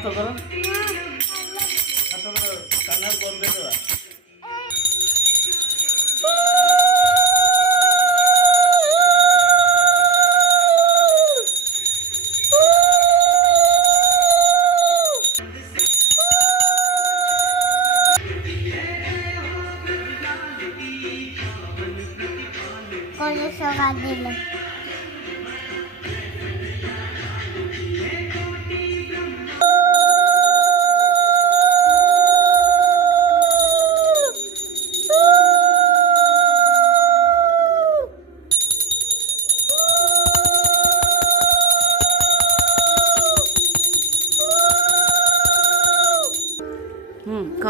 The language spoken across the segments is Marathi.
हातो बरं हातो बरं कानात बंद करा. कोणी सगळं दिलं.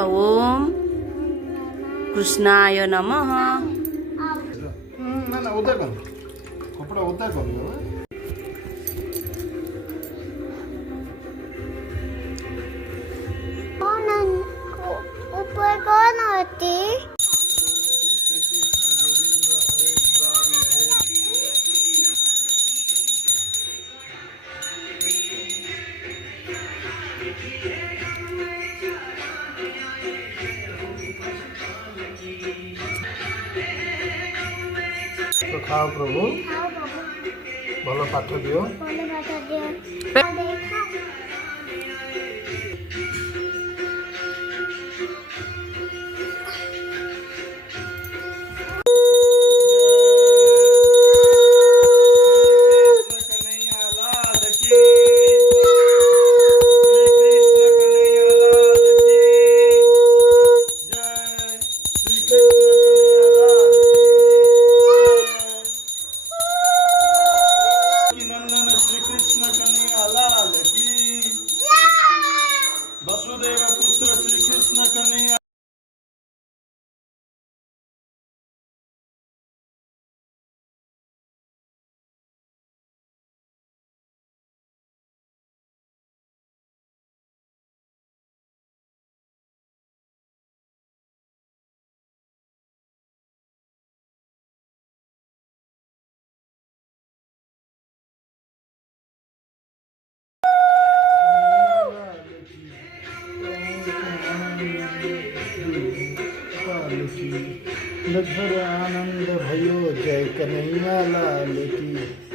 ओम कृष्णाय नमः. ना उद्या कर कपडा उद्या करूया. ऊपर कोण होती? तो खाओ प्रभु भल पाठ दियो. वसुदेव पुत्र श्री कृष्ण कन्हैया. नगर आनंद भयो जय कन्हैया लाल की.